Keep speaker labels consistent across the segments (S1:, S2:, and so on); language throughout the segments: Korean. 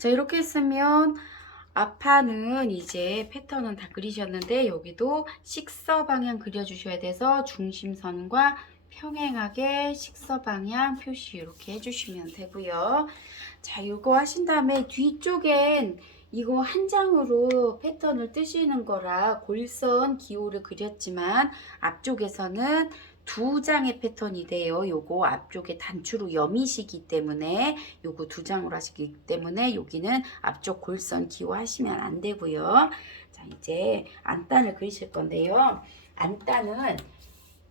S1: 자, 이렇게 했으면 앞판은 이제 패턴은 다 그리셨는데 여기도 식서 방향 그려주셔야 돼서 중심선과 평행하게 식서 방향 표시 이렇게 해주시면 되고요. 자, 이거 하신 다음에 뒤쪽엔 이거 한 장으로 패턴을 뜨시는 거라 골선 기호를 그렸지만 앞쪽에서는 두 장의 패턴이 돼요. 요거 앞쪽에 단추로 여미시기 때문에 요거 두 장으로 하시기 때문에 여기는 앞쪽 골선 기호 하시면 안 되고요. 자, 이제 안단을 그리실 건데요. 안단은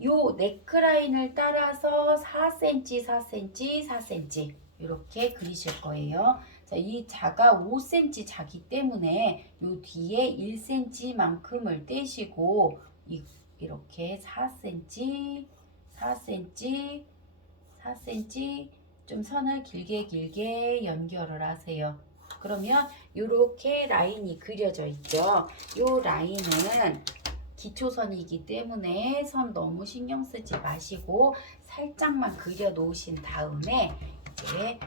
S1: 요 네크라인을 따라서 4cm, 4cm, 4cm 이렇게 그리실 거예요. 자, 이 자가 5cm 자기 때문에 요 뒤에 1cm만큼을 떼시고 이, 이렇게 4cm, 4cm, 4cm 좀 선을 길게 길게 연결을 하세요. 그러면 이렇게 라인이 그려져 있죠. 요 라인은 기초선이기 때문에 선 너무 신경 쓰지 마시고 살짝만 그려 놓으신 다음에 이제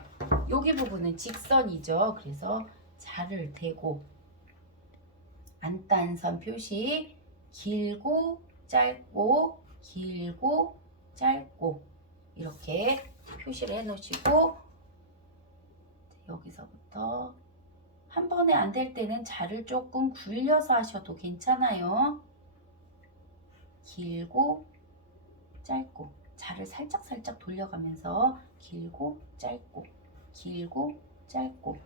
S1: 여기 부분은 직선이죠. 그래서 자를 대고 안단선 표시 길고 짧고 길고 짧고 이렇게 표시를 해 놓으시고 여기서부터 한 번에 안 될 때는 자를 조금 굴려서 하셔도 괜찮아요. 길고 짧고 자를 살짝 살짝 돌려가면서 길고 짧고 길고 짧고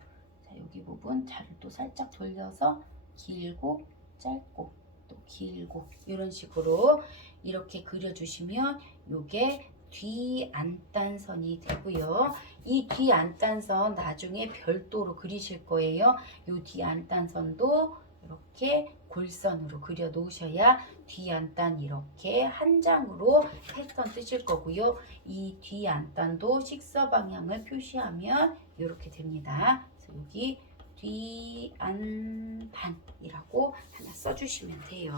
S1: 자 여기 부분 자를 또 살짝 돌려서 길고 짧고 또 길고 이런 식으로 이렇게 그려주시면 요게 뒤 안단선이 되고요. 이 뒤 안단선 나중에 별도로 그리실 거예요. 요 뒤 안단선도 이렇게 골선으로 그려 놓으셔야 뒤 안단 이렇게 한 장으로 패턴 뜨실 거고요. 이 뒤 안단도 식서 방향을 표시하면 이렇게 됩니다. 여기 뒤 안단이라고 하나 써주시면 돼요.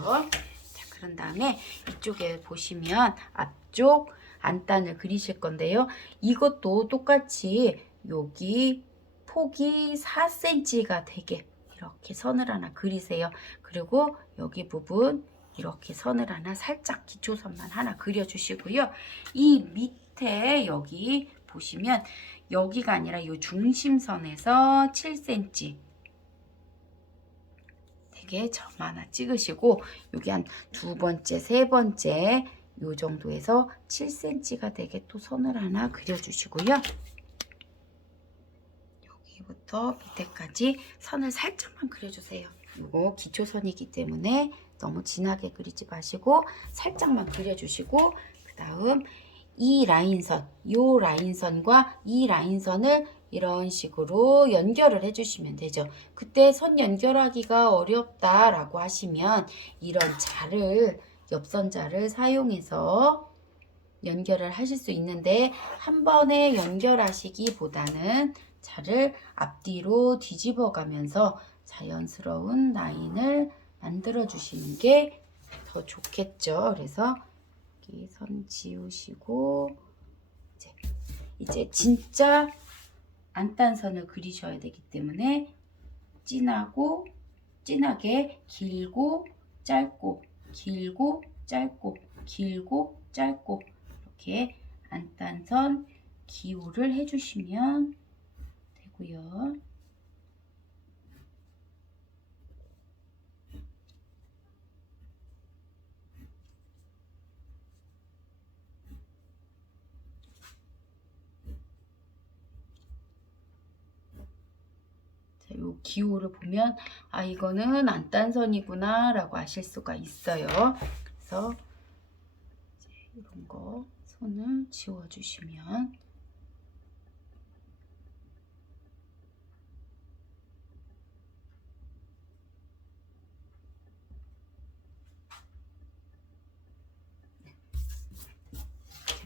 S1: 자, 그런 다음에 이쪽에 보시면 앞쪽 안단을 그리실 건데요. 이것도 똑같이 여기 폭이 4cm가 되게 이렇게 선을 하나 그리세요. 그리고 여기 부분 이렇게 선을 하나 살짝 기초선만 하나 그려주시고요. 이 밑에 여기 보시면 여기가 아니라 이 중심선에서 7cm 되게 점 하나 찍으시고 여기 한 두 번째, 세 번째 요 정도에서 7cm가 되게 또 선을 하나 그려주시고요. 여기부터 밑에까지 선을 살짝만 그려주세요. 이거 기초선이기 때문에 너무 진하게 그리지 마시고 살짝만 그려주시고 그 다음 이 라인선, 요 라인선과 이 라인선을 이런 식으로 연결을 해주시면 되죠. 그때 선 연결하기가 어렵다라고 하시면 이런 자를 엽선자를 사용해서 연결을 하실 수 있는데 한 번에 연결하시기보다는 자를 앞뒤로 뒤집어 가면서 자연스러운 라인을 만들어 주시는 게 더 좋겠죠. 그래서 여기 선 지우시고 이제, 이제 진짜 안단선을 그리셔야 되기 때문에 진하고 진하게 길고 짧고 길고 짧고 길고 짧고 이렇게 안단선 기호를 해주시면 되고요. 자, 요 기호를 보면 아 이거는 안단선이구나 라고 아실 수가 있어요. 그래서 이런 거 손을 지워 주시면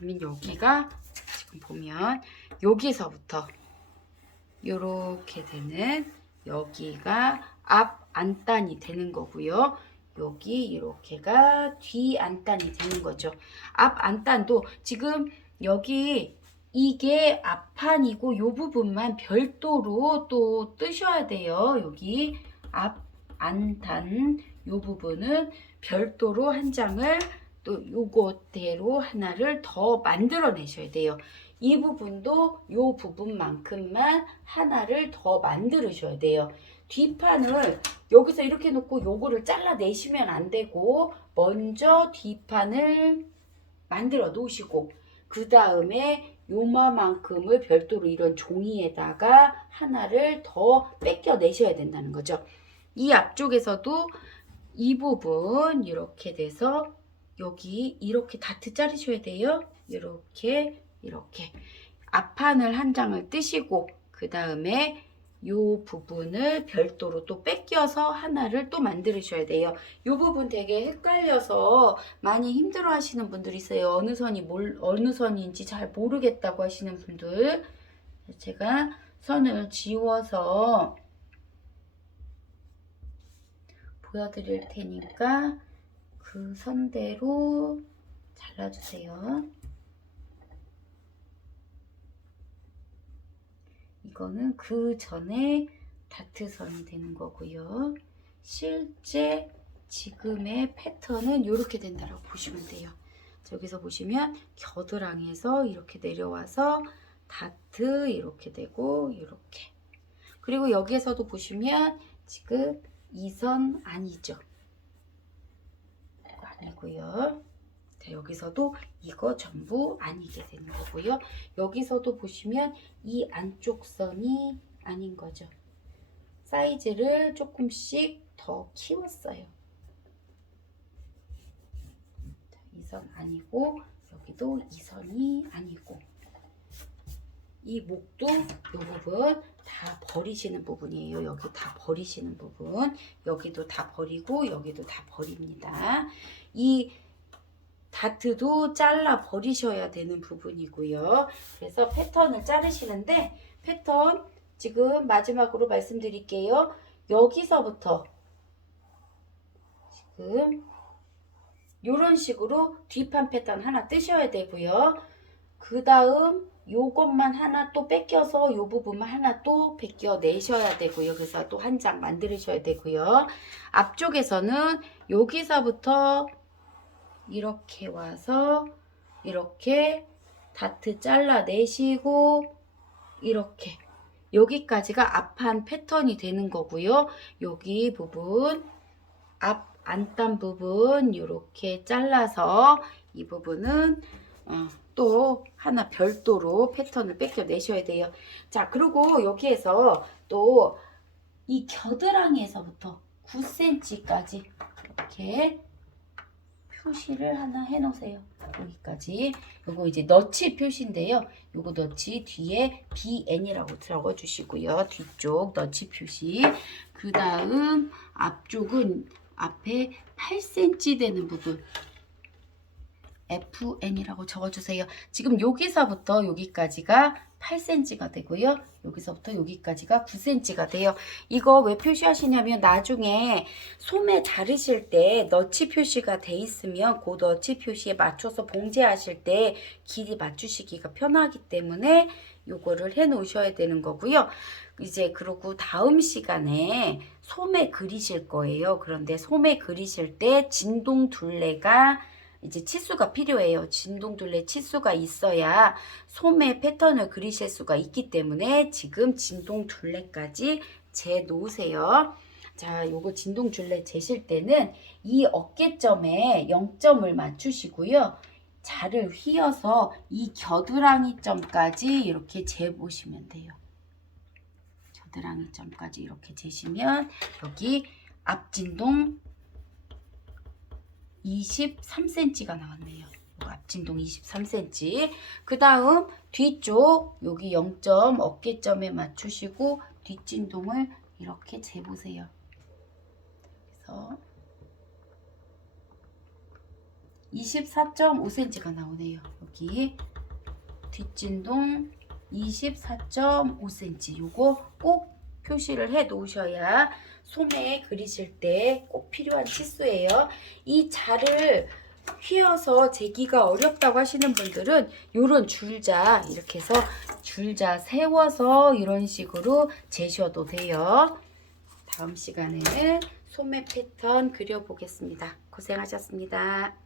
S1: 그러면 여기가 지금 보면 여기서부터 이렇게 되는 여기가 앞 안단이 되는 거고요. 여기 이렇게가 뒤 안단이 되는 거죠. 앞 안단도 지금 여기 이게 앞판이고 요 부분만 별도로 또 뜨셔야 돼요. 여기 앞 안단 요 부분은 별도로 한 장을 또 요거대로 하나를 더 만들어 내셔야 돼요. 이 부분도 요 부분만큼만 하나를 더 만들으셔야 돼요. 뒷판을 여기서 이렇게 놓고 요거를 잘라내시면 안 되고 먼저 뒷판을 만들어 놓으시고 그 다음에 요마만큼을 별도로 이런 종이에다가 하나를 더 뺏겨 내셔야 된다는 거죠. 이 앞쪽에서도 이 부분 이렇게 돼서 여기 이렇게 다트 자르셔야 돼요. 이렇게 이렇게 앞판을 한 장을 뜨시고 그 다음에 요 부분을 별도로 또 뺏겨서 하나를 또 만들으셔야 돼요. 요 부분 되게 헷갈려서 많이 힘들어 하시는 분들 있어요. 어느 선이 뭘, 어느 선인지 잘 모르겠다고 하시는 분들. 제가 선을 지워서 보여드릴 테니까 그 선대로 잘라주세요. 이거는 그 전에 다트선이 되는 거고요. 실제 지금의 패턴은 이렇게 된다고 보시면 돼요. 여기서 보시면 겨드랑이에서 이렇게 내려와서 다트 이렇게 되고 이렇게 그리고 여기에서도 보시면 지금 이선 아니죠. 아니고요. 자, 여기서도 이거 전부 아니게 되는 거고요. 여기서도 보시면 이 안쪽 선이 아닌 거죠. 사이즈를 조금씩 더 키웠어요. 이 선 아니고 여기도 이 선이 아니고 이 목도 이 부분 다 버리시는 부분이에요. 여기 다 버리시는 부분. 여기도 다 버리고 여기도 다 버립니다. 이 다트도 잘라 버리셔야 되는 부분이고요. 그래서 패턴을 자르시는데 패턴 지금 마지막으로 말씀드릴게요. 여기서부터 지금 이런 식으로 뒷판 패턴 하나 뜨셔야 되고요. 그 다음 요것만 하나 또 뺏겨서 요 부분만 하나 또 벗겨 내셔야 되고요. 그래서 또 한 장 만들으셔야 되고요. 앞쪽에서는 여기서부터 이렇게 와서 이렇게 다트 잘라 내시고 이렇게 여기까지가 앞판 패턴이 되는 거고요. 여기 부분 앞 안단 부분 이렇게 잘라서 이 부분은 어, 또 하나 별도로 패턴을 뺏겨 내셔야 돼요. 자, 그리고 여기에서 또 이 겨드랑이에서부터 9cm까지 이렇게 표시를 하나 해 놓으세요. 여기까지. 요거 이제 너치 표시인데요. 요거 너치 뒤에 BN이라고 적어 주시고요. 뒤쪽 너치 표시. 그 다음 앞쪽은 앞에 8cm 되는 부분 FN이라고 적어주세요. 지금 여기서부터 여기까지가 8cm가 되고요. 여기서부터 여기까지가 9cm가 돼요. 이거 왜 표시하시냐면 나중에 소매 다르실 때 너치 표시가 돼 있으면 그 너치 표시에 맞춰서 봉제하실 때 길이 맞추시기가 편하기 때문에 요거를 해 놓으셔야 되는 거고요. 이제 그리고 다음 시간에 소매 그리실 거예요. 그런데 소매 그리실 때 진동 둘레가 이제 치수가 필요해요. 진동둘레 치수가 있어야 소매 패턴을 그리실 수가 있기 때문에 지금 진동둘레까지 재 놓으세요. 자, 요거 진동둘레 재실 때는 이 어깨점에 0점을 맞추시고요. 자를 휘어서 이 겨드랑이 점까지 이렇게 재보시면 돼요. 겨드랑이 점까지 이렇게 재시면 여기 앞진동 23cm가 나왔네요. 앞진동 23cm. 그 다음 뒤쪽 여기 0점 어깨점에 맞추시고 뒷진동을 이렇게 재보세요. 그래서 24.5cm가 나오네요. 여기 뒷진동 24.5cm 요거 꼭 표시를 해 놓으셔야 소매 그리실 때 꼭 필요한 치수예요. 이 자를 휘어서 재기가 어렵다고 하시는 분들은 요런 줄자 이렇게 해서 줄자 세워서 이런 식으로 재셔도 돼요. 다음 시간에는 소매 패턴 그려보겠습니다. 고생하셨습니다.